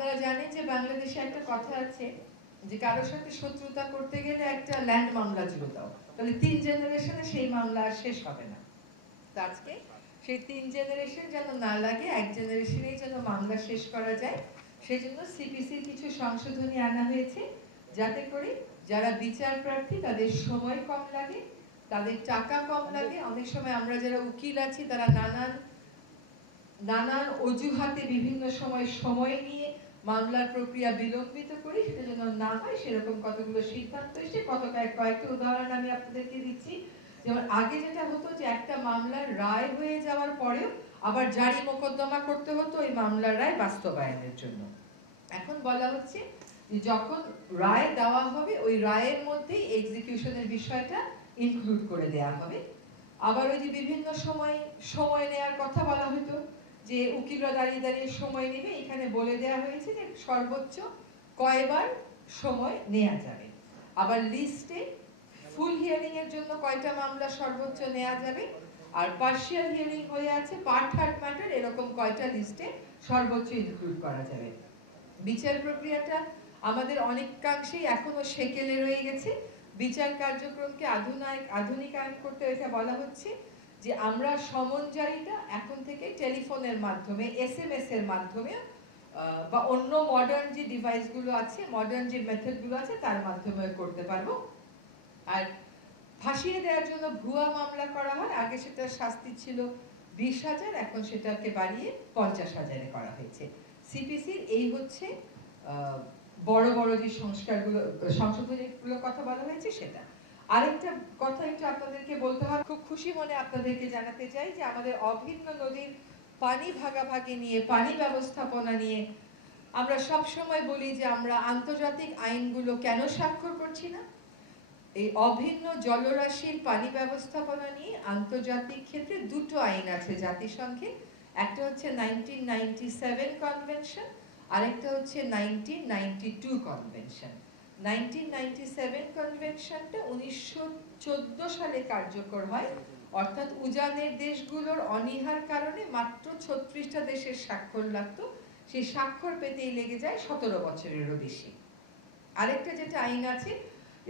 আপনারা জানেন যে বাংলাদেশে একটা কথা আছে যে কারোর সাথে শত্রুতা করতে গেলে একটা ল্যান্ড মামলা জুড়ে দাও, তাহলে 3 জেনারেশনে সেই মামলা আর শেষ হবে না। তো আজকে সেই 3 জেনারেশন যেন না লাগে, এক জেনারেশনেই যেন মামলা শেষ করা যায়, সেজন্য সিপিসির কিছু সংশোধনী আনা হয়েছে, যাতে করে যারা বিচার প্রার্থী তাদের সময় কম লাগে, তাদের টাকা কম লাগে। অনেক সময় আমরা যারা উকিল আছি তারা নানান অজুহাতে বিভিন্ন সময় নিয়ে মামলার প্রক্রিয়া বিলম্বিত করি, সেটা যেন না হয় সেরকম কতগুলো সিদ্ধান্ত এসে কয়েকটা উদাহরণ আমি আপনাদেরকে দিচ্ছি। যেমন আগে যেটা হতো যে একটা মামলার রায় হয়ে যাওয়ার পরেও আবার জারি মোকদ্দমা করতে হতো ওই মামলার রায় বাস্তবায়নের জন্য। এখন বলা হচ্ছে যে যখন রায় দেওয়া হবে ওই রায়ের মধ্যেই এক্সিকিউশনের বিষয়টা ইনক্লুড করে দেওয়া হবে। আবার ওই যে বিভিন্ন সময় নেওয়ার কথা বলা হতো, যে উকিলরা দাঁড়িয়ে সময় নেবে, এখানে বলে দেওয়া হয়েছে যে সর্বোচ্চ কয়বার সময় নেওয়া যাবে। আবার লিস্টে ফুল হিয়ারিং এর জন্য কয়টা মামলা সর্বোচ্চ নেওয়া যাবে, আর পার্শিয়াল হিয়ারিং হয়ে আছে পার্ট হার্ট ম্যাটার, এরকম কয়টা লিস্টে সর্বোচ্চ ইনক্লুড করা যাবে। বিচার প্রক্রিয়াটা আমাদের অনেকাংশেই এখনো সেকেলে রয়ে গেছে। বিচার কার্যক্রমকে আধুনিকায়ন করতে এটা বলা হচ্ছে যে আমরা সমনজারিটা এখন থেকে টেলিফোনের মাধ্যমে, এসএমএস এর মাধ্যমে বা অন্য মডার্ন যে ডিভাইসগুলো আছে, মডার্ন যে মেথডগুলো আছে তার মাধ্যমে করতে পারবো। আর ফাঁসিয়ে দেওয়ার জন্য ভুয়া মামলা করা হয়, আগে সেটা শাস্তি ছিল 20,000, এখন সেটাকে বাড়িয়ে 50,000 করা হয়েছে। সিপিসির এই হচ্ছে বড় বড় যে সংশোধনীগুলোর কথা বলা হয়েছে সেটা। আরেকটা কথা একটু আপনাদেরকে বলতে হয়, খুব খুশি মনে আপনাদেরকে জানাতে চাই যে আমাদের অভিন্ন নদীর পানি ভাগাভাগি নিয়ে, পানি ব্যবস্থাপনা নিয়ে আমরা সব সময় বলি যে আমরা আন্তর্জাতিক আইনগুলো কেন স্বাক্ষর করছি না। এই অভিন্ন জলরাশির পানি ব্যবস্থাপনা নিয়ে আন্তর্জাতিক ক্ষেত্রে দুটো আইন আছে জাতিসংঘে, একটা হচ্ছে 1997 কনভেনশন, আরেকটা হচ্ছে 1992 কনভেনশন। 1997 কনভেনশনটা 1914 সালে কার্যকর হয়, অর্থাৎ উজানের দেশগুলোর অনীহার কারণে মাত্র 36টা দেশের স্বাক্ষর লাগতো, সেই স্বাক্ষর পেতেই লেগে যায় 17 বছরেরও বেশি। আরেকটা যেটা আইন আছে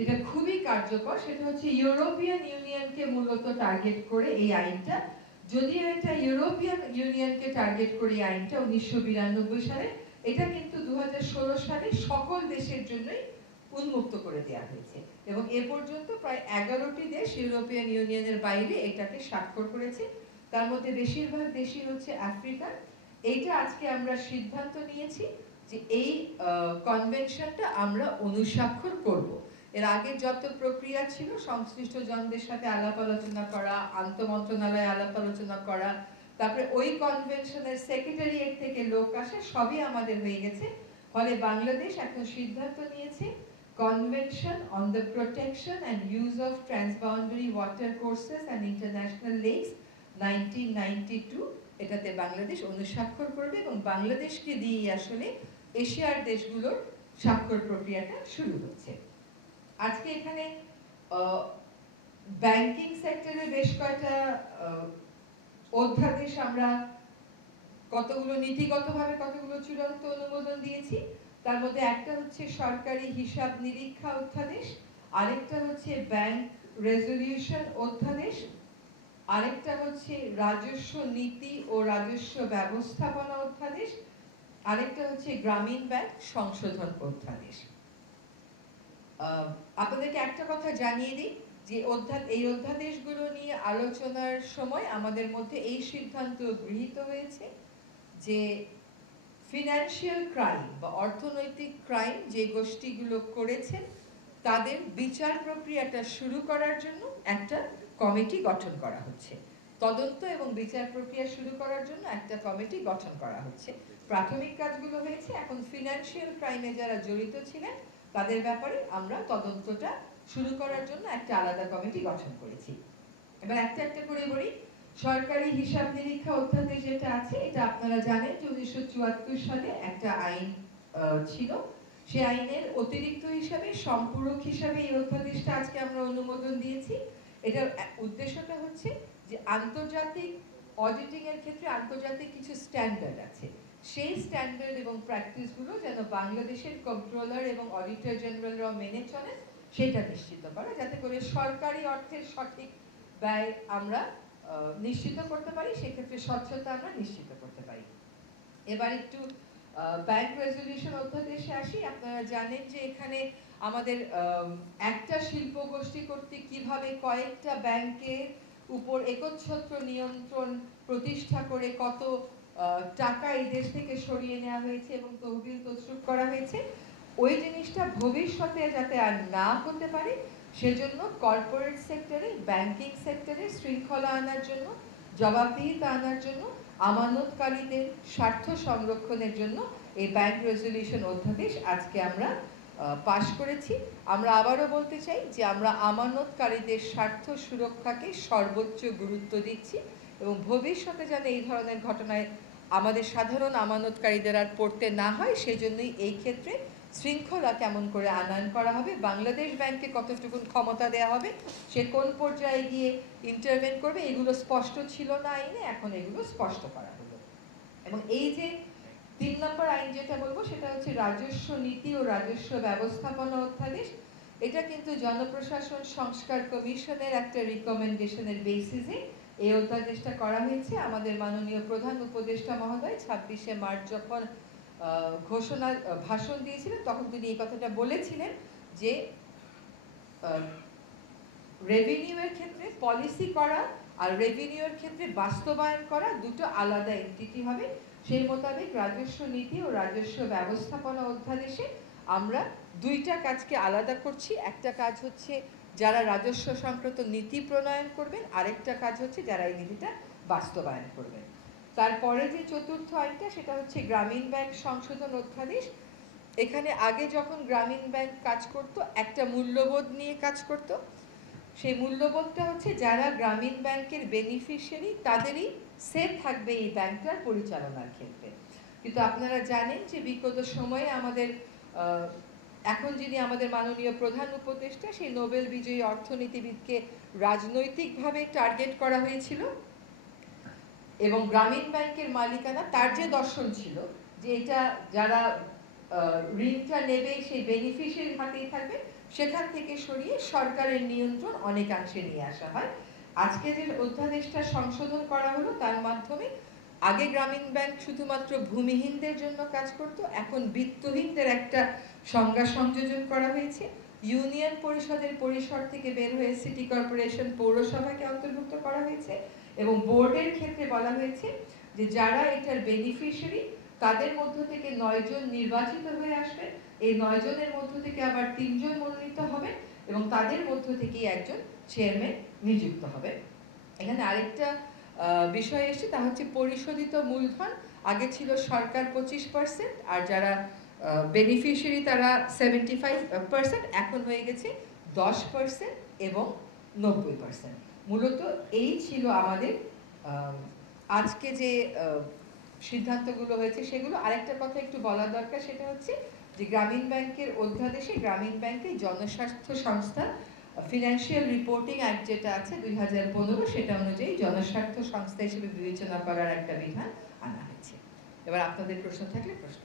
এটা খুবই কার্যকর, সেটা হচ্ছে ইউরোপিয়ান ইউনিয়নকে মূলত টার্গেট করে এই আইনটা। যদিও এটা ইউরোপিয়ান ইউনিয়নকে টার্গেট করে এই আইনটা 1992 সালে, এটা কিন্তু 2016 সালে সকল দেশের জন্যই উন্মুক্ত করে দেওয়া হয়েছে, এবং এ পর্যন্ত প্রায় 11টি দেশ ইউরোপিয়ান ইউনিয়নের বাইরে এটাকে স্বাক্ষর করেছে। তার মধ্যে বেশিরভাগ দেশই হচ্ছে আফ্রিকার। এইটা আজকে আমরা সিদ্ধান্ত নিয়েছি যে এই কনভেনশনটা আমরা অনুস্বাক্ষর করব। এর আগে যত প্রক্রিয়া ছিল, সংশ্লিষ্ট জনদের সাথে আলাপ আলোচনা করা, আন্তঃমন্ত্রণালয়ে আলাপ আলোচনা করা, তারপরে ওই কনভেনশনের সেক্রেটারিয়েট থেকে লোক আসে, সবই আমাদের হয়ে গেছে। ফলে বাংলাদেশ এখন সিদ্ধান্ত নিয়েছে convention on the protection and use of transboundary water courses and international lakes 1992, এটাতে বাংলাদেশ অনুস্বাক্ষর করবে, এবং বাংলাদেশকে দিয়ে আসলে এশিয়ার দেশগুলোর স্বাক্ষর প্রক্রিয়াটা শুরু হচ্ছে। আজকে এখানে ব্যাংকিং সেক্টরে বেশ কয়েকটা অধ্যাদেশ আমরা কতগুলো নীতিগতভাবে কতগুলো চূড়ান্ত অনুমোদন দিয়েছি। তার মধ্যে একটা হচ্ছে সরকারি হিসাব নিরীক্ষা অধ্যাদেশ, আরেকটা হচ্ছে ব্যাংক রেজলিউশন অধ্যাদেশ, আরেকটা হচ্ছে রাজস্ব নীতি ও রাজস্ব ব্যবস্থাপনা অধ্যাদেশ, আরেকটা হচ্ছে গ্রামীণ ব্যাংক সংশোধন অধ্যাদেশ। আপনাদেরকে একটা কথা জানিয়ে দিই যে এই অধ্যাদেশগুলো নিয়ে আলোচনার সময় আমাদের মধ্যে এই সিদ্ধান্ত গৃহীত হয়েছে যে ফিনান্সিয়াল ক্রাইম বা অর্থনৈতিক ক্রাইম যে গোষ্ঠীগুলো করেছেন তাদের বিচার প্রক্রিয়াটা শুরু করার জন্য একটা কমিটি গঠন করা হচ্ছে। তদন্ত এবং বিচার প্রক্রিয়া শুরু করার জন্য একটা কমিটি গঠন করা হচ্ছে। প্রাথমিক কাজগুলো হয়েছে, এখন ফিনান্সিয়াল ক্রাইমে যারা জড়িত ছিলেন তাদের ব্যাপারে আমরা তদন্তটা শুরু করার জন্য একটা আলাদা কমিটি গঠন করেছি। এবার একটা একটা করে বলি। সরকারি হিসাব নিরীক্ষা অধ্যাদেশ যেটা আছে, এটা আপনারা জানেন যে 1974 সালে একটা আইন ছিল, সেই আইনের অতিরিক্ত হিসাবে, সম্পূরক হিসাবে এই অধ্যাদেশটা আজকে আমরা অনুমোদন দিয়েছি। এটার উদ্দেশ্যটা হচ্ছে যে আন্তর্জাতিক অডিটিং এর ক্ষেত্রে আন্তর্জাতিক কিছু স্ট্যান্ডার্ড আছে, সেই স্ট্যান্ডার্ড এবং প্র্যাকটিসগুলো যেন বাংলাদেশের কন্ট্রোলার এবং অডিটর জেনারেলরাও মেনে চলেন সেটা নিশ্চিত করা, যাতে করে সরকারি অর্থের সঠিক ব্যয় আমরা নিশ্চিত করতে পারি, সেক্ষেত্রে স্বচ্ছতা আমরা নিশ্চিত করতে পারি। এবার একটু ব্যাংক রেজলিউশন অধ্যাদেশে আসি। আপনারা জানেন যে এখানে আমাদের একটা শিল্প গোষ্ঠী কর্তৃক কিভাবে কয়েকটা ব্যাংকের উপর একচ্ছত্র নিয়ন্ত্রণ প্রতিষ্ঠা করে কত টাকা এই দেশ থেকে সরিয়ে নেওয়া হয়েছে এবং তহবিল তছরূপ করা হয়েছে, ওই জিনিসটা ভবিষ্যতে যাতে আর না হতে পারে সেজন্য কর্পোরেট সেক্টরে, ব্যাংকিং সেক্টরে শৃঙ্খলা আনার জন্য, জবাবদিহিতা আনার জন্য, আমানতকারীদের স্বার্থ সংরক্ষণের জন্য এই ব্যাংক রেজলিউশন অধ্যাদেশ আজকে আমরা পাশ করেছি। আমরা আবারও বলতে চাই যে আমরা আমানতকারীদের স্বার্থ সুরক্ষাকে সর্বোচ্চ গুরুত্ব দিচ্ছি এবং ভবিষ্যতে যেন এই ধরনের ঘটনায় আমাদের সাধারণ আমানতকারীদের আর পড়তে না হয় সেজন্যই এই ক্ষেত্রে শৃঙ্খলা কেমন করে আনয়ন করা হবে, বাংলাদেশ ব্যাংকে কতটুকু ক্ষমতা দেওয়া হবে, সে কোন পর্যায়ে গিয়ে ইন্টারভেন করবে, এগুলো স্পষ্ট ছিল না আইনে, এখন এগুলো স্পষ্ট করা হলো। এবং এই যে ৩ নম্বর আইন যেটা বলবো সেটা হচ্ছে রাজস্ব নীতি ও রাজস্ব ব্যবস্থাপনা অধ্যাদেশ। এটা কিন্তু জনপ্রশাসন সংস্কার কমিশনের একটা রিকমেন্ডেশনের বেসিসে এই অধ্যাদেশটা করা হয়েছে। আমাদের মাননীয় প্রধান উপদেষ্টা মহোদয় ২৬শে মার্চ যখন ভাষণ দিয়েছিলেন তখন তিনি এই কথাটা বলেছিলেন যে রেভিনিউয়ের ক্ষেত্রে পলিসি করা আর রেভিনিউয়ের ক্ষেত্রে বাস্তবায়ন করা দুটো আলাদা এন্টিটি হবে। সেই মোতাবেক রাজস্ব নীতি ও রাজস্ব ব্যবস্থাপনা অধ্যাদেশে আমরা দুইটা কাজকে আলাদা করছি। একটা কাজ হচ্ছে যারা রাজস্ব সংক্রান্ত নীতি প্রণয়ন করবেন, আরেকটা কাজ হচ্ছে যারা এই নীতিটা বাস্তবায়ন করবেন। তারপরে যে চতুর্থ আইনটা সেটা হচ্ছে গ্রামীণ ব্যাংক সংশোধন অধ্যাদেশ। এখানে আগে যখন গ্রামীণ ব্যাংক কাজ করত একটা মূল্যবোধ নিয়ে কাজ করত, সেই মূল্যবোধটা হচ্ছে যারা গ্রামীণ ব্যাংকের বেনিফিশিয়ারি তাদেরই সেফ থাকবে এই ব্যাংকটার পরিচালনার ক্ষেত্রে। কিন্তু আপনারা জানেন যে বিগত সময়ে আমাদের এখন যিনি আমাদের মাননীয় প্রধান উপদেষ্টা, সেই নোবেল বিজয়ী অর্থনীতিবিদকে রাজনৈতিকভাবে টার্গেট করা হয়েছিল এবং গ্রামীণ ব্যাংকের মালিকানা তার যে দর্শন ছিল যে এটা যারা ঋণটা নেবে সেই বেনিফিশিয়ারির হাতেই থাকবে, সেখান থেকে সরিয়ে সরকারের নিয়ন্ত্রণ অনেকাংশে নিয়ে আসা হয়। আজকে যে অধ্যাদেশটা সংশোধন করা হলো তার মাধ্যমে আগে গ্রামীণ ব্যাংক শুধুমাত্র ভূমিহীনদের জন্য কাজ করত, এখন বিত্তহীনদের একটা সংজ্ঞা সংযোজন করা হয়েছে। ইউনিয়ন পরিষদের পরিসর থেকে বের হয়ে সিটি কর্পোরেশন, পৌরসভাকে অন্তর্ভুক্ত করা হয়েছে এবং বোর্ডের ক্ষেত্রে বলা হয়েছে যে যারা এটার বেনিফিশিয়ারি তাদের মধ্য থেকে ৯ জন নির্বাচিত হয়ে আসবে, এই ৯ জনের মধ্য থেকে আবার ৩ জন মনোনীত হবে এবং তাদের মধ্য থেকেই একজন চেয়ারম্যান নিযুক্ত হবে। এখানে আরেকটা বিষয় এসছে তা হচ্ছে পরিশোধিত মূলধন আগে ছিল সরকার 25% আর যারা বেনিফিশিয়ারি তারা 75%, এখন হয়ে গেছে 10% এবং 90%। মূলত এই ছিল আমাদের আজকে যে সিদ্ধান্তগুলো হয়েছে সেগুলো। আরেকটা কথা একটু বলা দরকার, সেটা হচ্ছে যে গ্রামীণ ব্যাংকের অধ্যাদেশে গ্রামীণ ব্যাংকে জনস্বাস্থ্য সংস্থা ফিনান্সিয়াল রিপোর্টিং অ্যাক্ট যেটা আছে 2015, সেটা অনুযায়ী জনস্বার্থ সংস্থা হিসেবে বিবেচনা করার একটা বিধান আনা হয়েছে। এবার আপনাদের প্রশ্ন থাকলে প্রশ্ন।